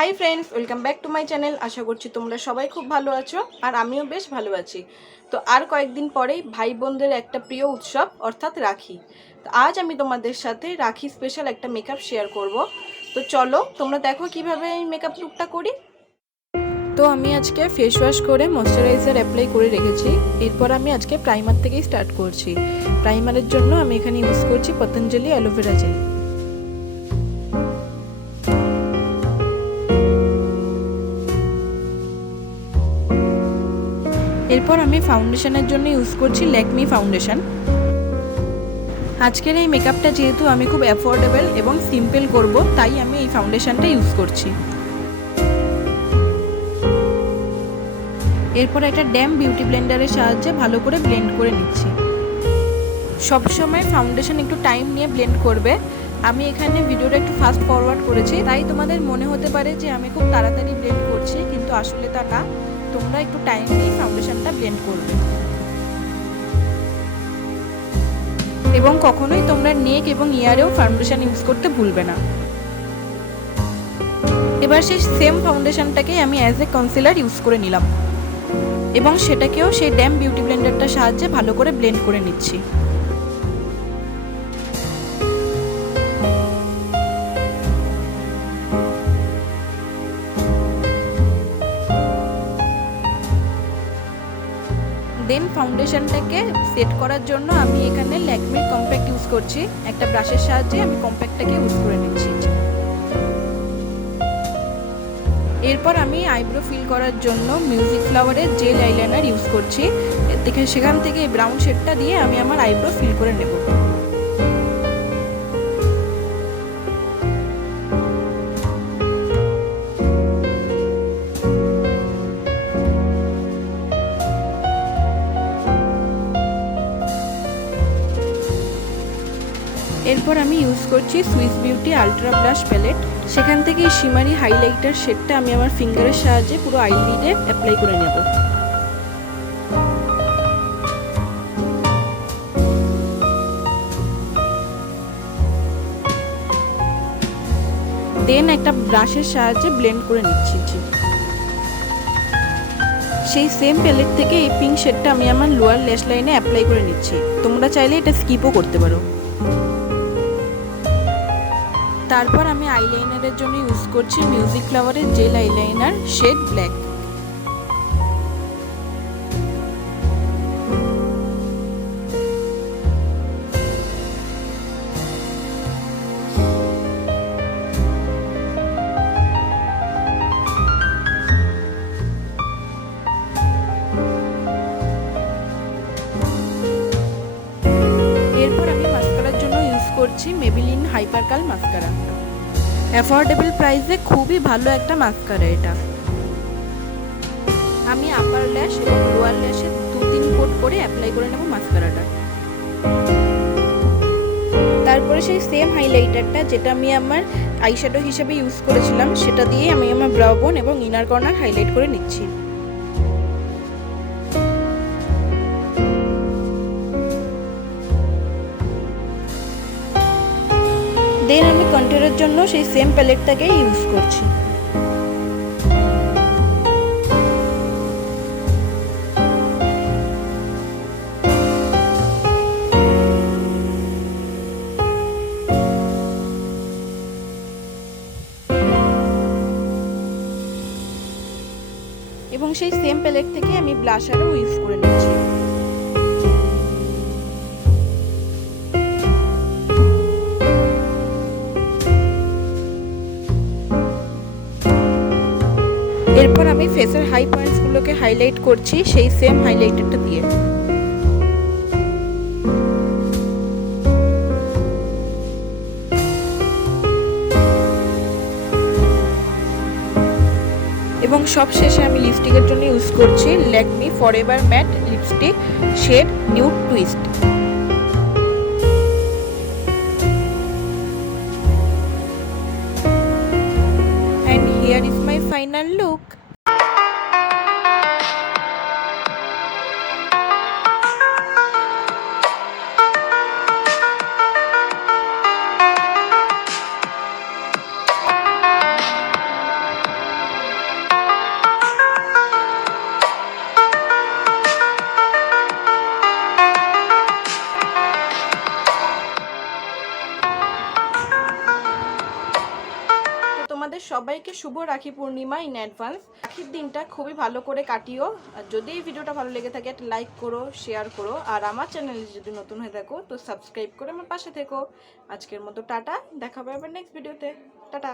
High friends, welcome back to my channel. আশা করছি তোমরা সবাই খুব ভালো আছো আর আমিও বেশ ভালো আছি। তো আর কয়েকদিন পরেই ভাই বোনদের একটা প্রিয় উৎসব অর্থাৎ রাখি। তো আজ আমি তোমাদের সাথে রাখি স্পেশাল একটা মেকআপ শেয়ার করব। তো চলো তোমরা দেখো কিভাবে এই মেকআপ লুকটা করি। তো আমি আজকে ফেস ওয়াশ করে ময়শ্চারাইজার অ্যাপ্লাই করে রেখেছি। এরপর আমি আজকে প্রাইমার থেকেই স্টার্ট করছি। প্রাইমারের জন্য আমি এখানে ইউজ করছি পতঞ্জলি অ্যালোভেরা জেল। এরপর আমি ফাউন্ডেশনের জন্য ইউজ করছি ল্যাকমি ফাউন্ডেশন। আজকের এই মেকআপটা যেহেতু আমি খুব অ্যাফোর্ডেবল এবং সিম্পল করব, তাই আমি এই ফাউন্ডেশনটা ইউজ করছি। এরপর একটা ড্যাম বিউটি ব্লেন্ডারের সাহায্যে ভালো করে ব্লেন্ড করে নিচ্ছি। সবসময় ফাউন্ডেশন একটু টাইম নিয়ে ব্লেন্ড করবে। আমি এখানে ভিডিওটা একটু ফাস্ট ফরওয়ার্ড করেছি, তাই তোমাদের মনে হতে পারে যে আমি খুব তাড়াতাড়ি ব্লেন্ড করছি, কিন্তু আসলে তা না। তোমরা একটু টাইম নিয়ে ফাউন্ডেশনটা ব্লেন্ড করবে। এবং কখনোই তোমরা নেক এবং ইয়ারেও ফাউন্ডেশন ইউজ করতে ভুলবে না। এবার সেই সেম ফাউন্ডেশনটাকে আমি অ্যাজ এ কনসিলার ইউজ করে নিলাম এবং সেটাকেও সেই ড্যাম বিউটি ব্লেন্ডারটার সাহায্যে ভালো করে ব্লেন্ড করে নিচ্ছি। দেন ফাউন্ডেশনটাকে সেট করার জন্য আমি এখানে ল্যাকমির কম্প্যাক্ট ইউজ করছি। একটা ব্রাশের সাহায্যে আমি কম্প্যাক্টটাকে ইউজ করে নিচ্ছি। এরপর আমি আইব্রো ফিল করার জন্য মিউজিক ফ্লাওয়ারের জেল আইলাইনার ইউজ করছি। সেখান থেকে এই ব্রাউন শেডটা দিয়ে আমি আমার আইব্রো ফিল করে নেব। এরপর আমি ইউজ করছি Swiss Beauty ultra blush palette. সেখান থেকে এই শিমারি হাইলাইটার শেডটা আমি আমার ফিঙ্গারের সাহায্যে পুরো আইলিডে অ্যাপ্লাই করে নেব। দেন একটা ব্রাশের সাহায্যে ব্লেন্ড করে নিচ্ছি। সেই সেম প্যালেট থেকে এই পিঙ্ক শেডটা আমি আমার লোয়ার ল্যাশ লাইনে অ্যাপ্লাই করে নিচ্ছি। তোমরা চাইলে এটা স্কিপও করতে পারো। তারপর আমি আইলাইনারের জন্য ইউজ করছি মিউজিক ফ্লাওয়ারের জেল আইলাইনার শেড ব্ল্যাক। এরপর আমি মাস্কারার জন্য ইউজ করছি Maybelline hyper curl mascara. Affordable প্রাইসে খুবই ভালো একটা মাস্কারা এটা। আমি আপার ল্যাশ এবং লোয়ার ল্যাশে 2-3 কোট করে অ্যাপ্লাই করে নেব মাস্কারাটা। তারপরে সেই সেম হাইলাইটারটা যেটা আমি আমার আইশ্যাডো হিসেবে ইউজ করেছিলাম, সেটা দিয়ে আমি আমার ব্রাউ বোন এবং ইনার কর্নার হাইলাইট করে নিচ্ছি। দেন আমি কন্ট্যুরের জন্য সেই সেম প্যালেটটাকে ইউজ করছি। এবং সেই সেম প্যালেট থেকে আমি ব্লাশারও ইউজ করে নিচ্ছি। এরপর আমি ফেসের হাই পয়েন্টসগুলোকে হাইলাইট করছি সেই সেম হাইলাইটারটা দিয়ে। এবং সব শেষে আমি লিপস্টিকের জন্য ইউজ করছি Lakme forever matte lipstick shade nude twist. And here is my final look. তোমাদের সবাইকে শুভ রাখি পূর্ণিমা ইন অ্যাডভান্স। রাখির দিনটা খুবই ভালো করে কাটিও। আর যদি এই ভিডিওটা ভালো লেগে থাকে একটা লাইক করো, শেয়ার করো, আর আমার চ্যানেলে যদি নতুন হয়ে থাকো তো সাবস্ক্রাইব করে আমার পাশে থেকো। আজকের মতো টাটা, দেখা হবে আবার নেক্সট ভিডিওতে। টাটা।